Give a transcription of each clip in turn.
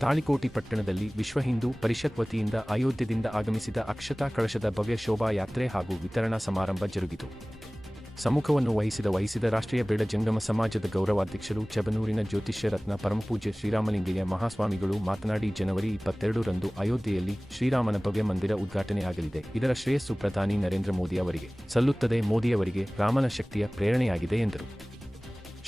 ತಾಳಿಕೋಟಿ ಪಟ್ಟಣದಲ್ಲಿ ವಿಶ್ವ ಹಿಂದೂ ಪರಿಷತ್ ವತಿಯಿಂದ ಅಯೋಧ್ಯದಿಂದ ಆಗಮಿಸಿದ ಅಕ್ಷತಾ ಕಳಶದ ಭವ್ಯ ಶೋಭಾಯಾತ್ರೆ ಹಾಗೂ ವಿತರಣಾ ಸಮಾರಂಭ ಜರುಗಿತು. ಸಮ್ಮುಖವನ್ನು ವಹಿಸಿದ ವಹಿಸಿದ ರಾಷ್ಟ್ರೀಯ ಬೇಡ ಜಂಗಮ ಸಮಾಜದ ಗೌರವಾಧ್ಯಕ್ಷರು ಚಬನೂರಿನ ಜ್ಯೋತಿಷ್ಯ ರತ್ನ ಪರಮಪೂಜ್ಯ ಶ್ರೀರಾಮಲಿಂಗಯ್ಯ ಮಹಾಸ್ವಾಮಿಗಳು ಮಾತನಾಡಿ ಜನವರಿ ಇಪ್ಪತ್ತೆರಡರಂದು ಅಯೋಧ್ಯೆಯಲ್ಲಿ ಶ್ರೀರಾಮನ ಭವ್ಯ ಮಂದಿರ ಉದ್ಘಾಟನೆಯಾಗಲಿದೆ ಇದರ ಶ್ರೇಯಸ್ಸು ಪ್ರಧಾನಿ ನರೇಂದ್ರ ಮೋದಿ ಅವರಿಗೆ, ಸಲ್ಲುತ್ತದೆ ಮೋದಿಯವರಿಗೆ ರಾಮನ ಶಕ್ತಿಯ ಪ್ರೇರಣೆಯಾಗಿದೆ ಎಂದರು.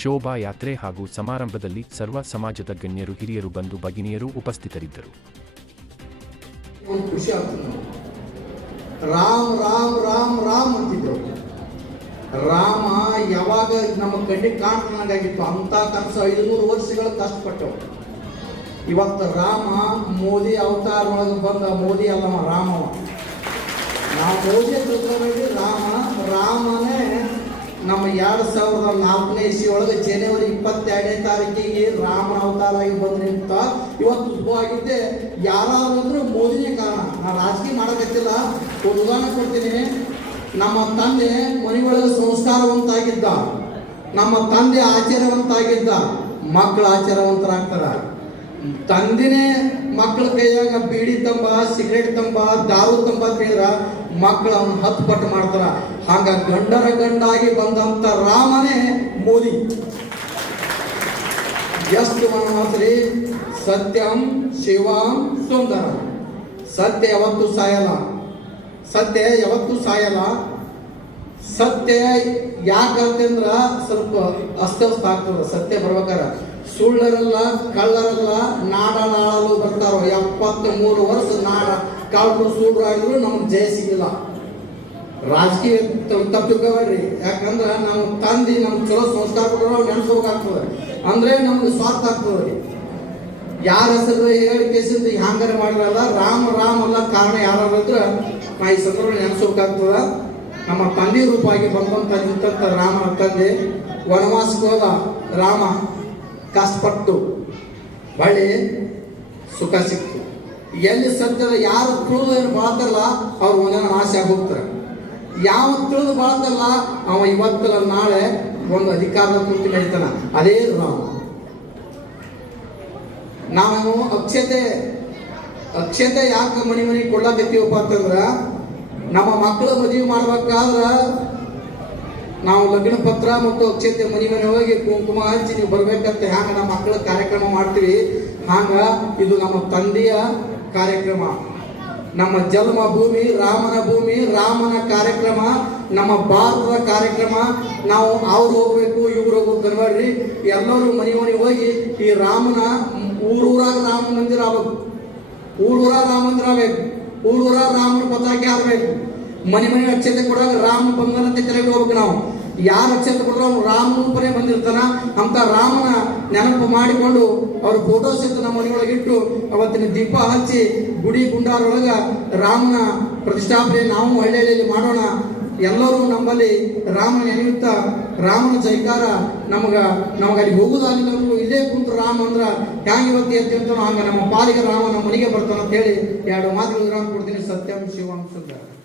ಶೋಭಾ ಯಾತ್ರೆ ಹಾಗೂ ಸಮಾರಂಭದಲ್ಲಿ ಸರ್ವ ಸಮಾಜದ ಗಣ್ಯರು, ಹಿರಿಯರು ಬಂದು ಭಗಿನಿಯರು ಉಪಸ್ಥಿತರಿದ್ದರು. ರಾಮ್ ರಾಮ್ ರಾಮ್ ರಾಮ್ ಅಂತಿದ್ರು. ರಾಮ ಯಾವಾಗ ನಮ್ಮ ಕಣ್ಣಿಗೆ ಕಾಣಿತ್ತು ಅಂತ ಕನಸು ಐದುನೂರು ವರ್ಷಗಳ ಕಷ್ಟಪಟ್ಟವು. ಇವತ್ತು ರಾಮ, ಮೋದಿ ಅವತಾರ ಒಳಗೆ ಬಂದ ಮೋದಿ ಅಲ್ಲಮ್ಮ ರಾಮವ. ನಾವು ಮೋದಿ ರಾಮ, ರಾಮನೇ ನಮ್ಮ ಎರಡು ಸಾವಿರದ ನಾಲ್ಕನೇ ಇಸಿ ಒಳಗೆ ಜನವರಿ ಇಪ್ಪತ್ತೆರಡನೇ ತಾರೀಕಿಗೆ ರಾಮನ ಅವತಾರ ಆಗಿ ಬಂದ್ರೆ ಅಂತ ಇವತ್ತು ಶುಭವಾಗಿದ್ದೆ ಯಾರಾದ್ರೂ ಮೋದಿನೇ ಕಾರಣ ನಾನು ರಾಜಕೀಯ ಮಾಡಕತ್ತಿಲ್ಲ ಒಂದು ಉದಾಹರಣೆ ಕೊಡ್ತೀನಿ. ನಮ್ಮ ತಂದೆ ಮನೆಯೊಳಗೆ ಸಂಸ್ಕಾರವಂತಾಗಿದ್ದ, ನಮ್ಮ ತಂದೆ ಆಚಾರವಂತಾಗಿದ್ದ, ಮಕ್ಕಳು ಆಚಾರವಂತರಾಗ್ತಾರ. ತಂದಿನೇ ಮಕ್ಕಳ ಕೈಯಾಗ ಬೀಡಿ ತಂಬ, ಸಿಗರೇಟ್ ತಂಬ, ದಾರು ತಂಬ ಕೇಳಿದ್ರ ಮಕ್ಕಳು ಅವ್ನ ಹತ್ತು ಪಟ್ಟು ಮಾಡ್ತಾರ. ಹಂಗ ಗಂಡರ ಗಂಡಾಗಿ ಬಂದಂತ ರಾಮನೇ ಮೋದಿ. ಎಷ್ಟು ಮನಸ್ರಿ ಸತ್ಯಂ ಶಿವಂ ಸುಂದರ. ಸತ್ಯ ಯಾವತ್ತು ಸಾಯಲ್ಲ. ಸತ್ಯ ಯಾವತ್ತು ಸಾಯಲ್ಲ. ಸತ್ಯ ಯಾಕಂತಂದ್ರ ಸ್ವಲ್ಪ ಅಸ್ತವ್ಯಸ್ತ ಆಗ್ತದ. ಸತ್ಯ ಬರ್ಬೇಕಾರ. ಸುಳ್ಳರಲ್ಲ, ಕಳ್ಳರಲ್ಲ ನಾಡಲಾಳಲು ಬರ್ತಾರ ಎಪ್ಪತ್ತ್ ಮೂರು ವರ್ಷ ನಾಡ ಸುಳ್ಳು ಆಗಿದ್ರು ನಮ್ಗೆ ಜಯ ಸಿಗಿಲ್ಲ. ರಾಜಕೀಯ ತಪ್ಪಿಕೋಬೇಡ್ರಿ ಯಾಕಂದ್ರೆ ನಮ್ಮ ತಂದಿ ನಮ್ಗೆ ಚಲೋ ಸಂಸ್ಕಾರ ಕೊಟ್ಟರು ನೆನ್ಸ್ಬೇಕಾಗ್ತದೆ ಅಂದ್ರೆ ನಮ್ಗೆ ಸ್ವಾರ್ಥ ಆಗ್ತದೆ ಯಾರ ಹೆಸರು ಹೇಳಿ ಕೇಸಿಂದ ಹ್ಯಾಂಗಾರ ಮಾಡಿರಲ್ಲ ರಾಮ, ರಾಮ್ ಅಲ್ಲ ಕಾರಣ ಯಾರು ಇದ್ರೆ ನಾ ಈ ಸಂದರ್ಭ ನೆನೆಸ್ಬೇಕಾಗ್ತದ ನಮ್ಮ ತಂದೆ ರೂಪಾಗಿ ಬಂದಂತ ರಾಮ ತಂದೆ ವನವಾಸಕ್ಕೆ ಹೋದ ರಾಮ. ಕಷ್ಟಪಟ್ಟು ಬಳಿ ಸುಖ ಸಿಕ್ತು. ಎಲ್ಲಿ ಸತ್ತಲ್ಲ ಯಾರು ತಿಳಿದು ಏನು ಬಾಳ್ತಾರಲ್ಲ, ಅವ್ರು ಒಂದೊಂದು ನಾಶ ಆಗೋಗ್ತಾರೆ. ಯಾವ ತಿಳಿದು ಬಾಳ್ತಾರಲ್ಲ, ಅವ ಇವತ್ತಲ್ಲ, ನಾಳೆ ಒಂದು ಅಧಿಕಾರದ ಕುರಿತು ನಡೀತಾನ ಅದೇ ರಾಮ. ನಾವು ಅಕ್ಷತೆ ಅಕ್ಷತೆ ಯಾಕೆ ಮನಿ ಮನಿ ಕೊಡ್ಲಾಕತ್ತೀವಪ್ಪ ಅಂತಂದ್ರ, ನಮ್ಮ ಮಕ್ಕಳು ಮದುವೆ ಮಾಡ್ಬೇಕಾದ್ರ ನಾವು ಲಗ್ನ ಪತ್ರ ಮತ್ತು ಅಕ್ಷತೆ ಮನಿ ಮನೆ ಹೋಗಿ ಕುಂಕುಮ ಹಚ್ಚಿ ನೀವು ಬರ್ಬೇಕಂತ ಹ್ಯಾಂಗ ನಮ್ಮ ಮಕ್ಕಳ ಕಾರ್ಯಕ್ರಮ ಮಾಡ್ತೀವಿ. ಹಾಂಗ ಇದು ನಮ್ಮ ತಂದೆಯ ಕಾರ್ಯಕ್ರಮ. ನಮ್ಮ ಜನ್ಮ ಭೂಮಿ, ರಾಮನ ಭೂಮಿ, ರಾಮನ ಕಾರ್ಯಕ್ರಮ, ನಮ್ಮ ಭಾರತದ ಕಾರ್ಯಕ್ರಮ. ನಾವು ಅವ್ರು ಹೋಗ್ಬೇಕು, ಇವ್ರು ಹೋಗ್ಬೇಕು ಅನ್ಬೇಡ್ರಿ. ಎಲ್ಲರೂ ಮನೆ ಮನೆ ಹೋಗಿ ಈ ರಾಮನ ಊರೂರಾಗ ರಾಮ ಮಂದಿರ ಆಗ್ಬೇಕು. ಊರೂರ ರಾಮ ಮಂದಿರ ಆಗ್ಬೇಕು. ಊರೂರ ರಾಮನ ಪತಾಕೆ ಹಾಕ್ಬೇಕು ಮನೆ ಮನೆ ಅಕ್ಷತೆ ಕೊಡುವಾಗ ರಾಮ ಬಂದನಂತೆ ತೆರೆಗೆ ಹೋಗ್ಬೇಕು ನಾವು. ಯಾರು ಅಕ್ಷತೆ ಕೊಟ್ಟರು ಅವ್ನು ರಾಮ ರೂಪನೇ ಬಂದಿರ್ತಾನ? ಅಂತ ರಾಮನ ನೆನಪು ಮಾಡಿಕೊಂಡು ಅವ್ರ ಫೋಟೋಸ್ ಇತ್ತು ನಮ್ಮ ಮನೆಯೊಳಗೆ ಇಟ್ಟು ಅವತ್ತಿನ ದೀಪ ಹಚ್ಚಿ ಗುಡಿ ಗುಂಡಾರೊಳಗ ರಾಮನ ಪ್ರತಿಷ್ಠಾಪನೆ ನಾವು ಹಳ್ಳಿಯಲ್ಲಿ ಮಾಡೋಣ. ಎಲ್ಲರೂ ನಮ್ಮಲ್ಲಿ ರಾಮನ ನೆನೆಯುತ್ತ ರಾಮನ ಜೈಕಾರ ನಮಗ ನಮಗ ಅಲ್ಲಿ ಹೋಗುದಾಗಿಲ್ಲ ಇಲ್ಲೇ ಕುಂತು ರಾಮ ಅಂದ್ರ ಹ್ಯಾಂಗ ಇವತ್ತು ಹಂಗ ನಮ್ಮ ಪಾಲಿಗೆ ರಾಮ ನಮ್ಮ ಮನೆಗೆ ಬರ್ತಾನ ಅಂತ ಹೇಳಿ ಎರಡು ಮಾತುಗಳು ಕೊಡ್ತೀನಿ. ಸತ್ಯಂ ಶಿವಂ ಸುಂದರ.